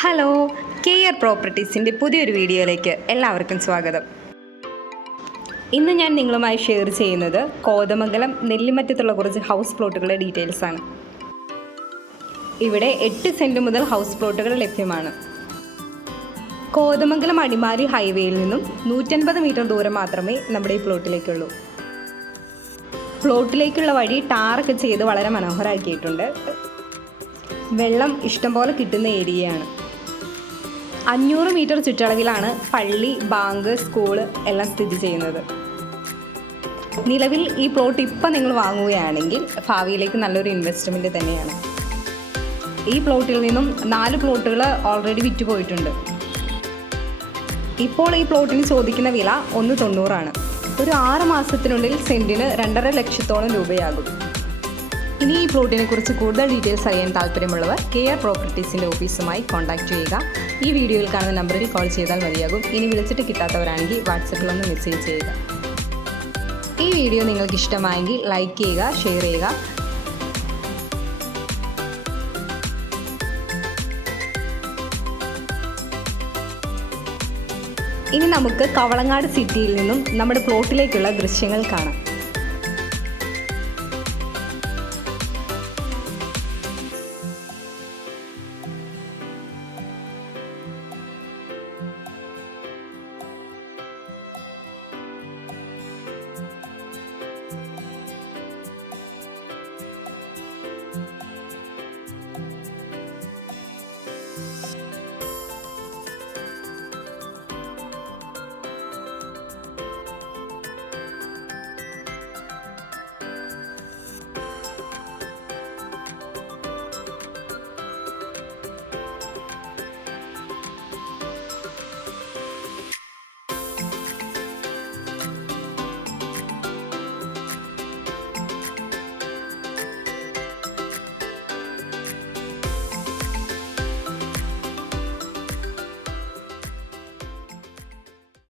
Hello, care പ്രോപ്പർട്ടീസിൻ്റെ പുതിയൊരു വീഡിയോയിലേക്ക് എല്ലാവർക്കും സ്വാഗതം. ഇന്ന് ഞാൻ നിങ്ങളുമായി ഷെയർ ചെയ്യുന്നത് കോതമംഗലം നെല്ലിമറ്റത്തുള്ള കുറച്ച് ഹൗസ് പ്ലോട്ടുകളുടെ ഡീറ്റെയിൽസാണ്. ഇവിടെ 8 സെൻറ്റ് മുതൽ ഹൗസ് പ്ലോട്ടുകൾ ലഭ്യമാണ്. കോതമംഗലം അടിമാലി ഹൈവേയിൽ നിന്നും 150 മീറ്റർ ദൂരം മാത്രമേ നമ്മുടെ ഈ പ്ലോട്ടിലേക്കുള്ളൂ. പ്ലോട്ടിലേക്കുള്ള വഴി ടാറൊക്കെ ചെയ്ത് വളരെ മനോഹരമാക്കിയിട്ടുണ്ട്. വെള്ളം ഇഷ്ടംപോലെ കിട്ടുന്ന ഏരിയയാണ്. 500 മീറ്റർ ചുറ്റളവിലാണ് പള്ളി, ബാങ്ക്, സ്കൂള് എല്ലാം സ്ഥിതി ചെയ്യുന്നത്. നിലവിൽ ഈ പ്ലോട്ട് ഇപ്പം നിങ്ങൾ വാങ്ങുകയാണെങ്കിൽ ഭാവിയിലേക്ക് നല്ലൊരു ഇൻവെസ്റ്റ്മെൻറ്റ് തന്നെയാണ്. ഈ പ്ലോട്ടിൽ നിന്നും 4 പ്ലോട്ടുകൾ ഓൾറെഡി വിറ്റുപോയിട്ടുണ്ട്. ഇപ്പോൾ ഈ പ്ലോട്ടിന് ചോദിക്കുന്ന വില 190 ഒരു 6 മാസത്തിനുള്ളിൽ സെൻറ്റിന് 2.5 ലക്ഷത്തോളം രൂപയാകും. ഇനി ഈ പ്ലോട്ടിനെ കുറിച്ച് കൂടുതൽ ഡീറ്റെയിൽസ് അറിയാൻ താല്പര്യമുള്ളവർ കെയർ പ്രോപ്പർട്ടീസിൻ്റെ ഓഫീസുമായി കോൺടാക്റ്റ് ചെയ്യുക. ഈ വീഡിയോയിൽ കാണുന്ന നമ്പറിൽ കോൾ ചെയ്താൽ മതിയാകും. ഇനി വിളിച്ചിട്ട് കിട്ടാത്തവരാണെങ്കിൽ വാട്സപ്പിലൊന്ന് മെസ്സേജ് ചെയ്യുക. ഈ വീഡിയോ നിങ്ങൾക്ക് ഇഷ്ടമായെങ്കിൽ ലൈക്ക് ചെയ്യുക, ഷെയർ ചെയ്യുക. ഇനി നമുക്ക് കവളങ്ങാട് സിറ്റിയിൽ നിന്നും നമ്മുടെ പ്ലോട്ടിലേക്കുള്ള ദൃശ്യങ്ങൾ കാണാം.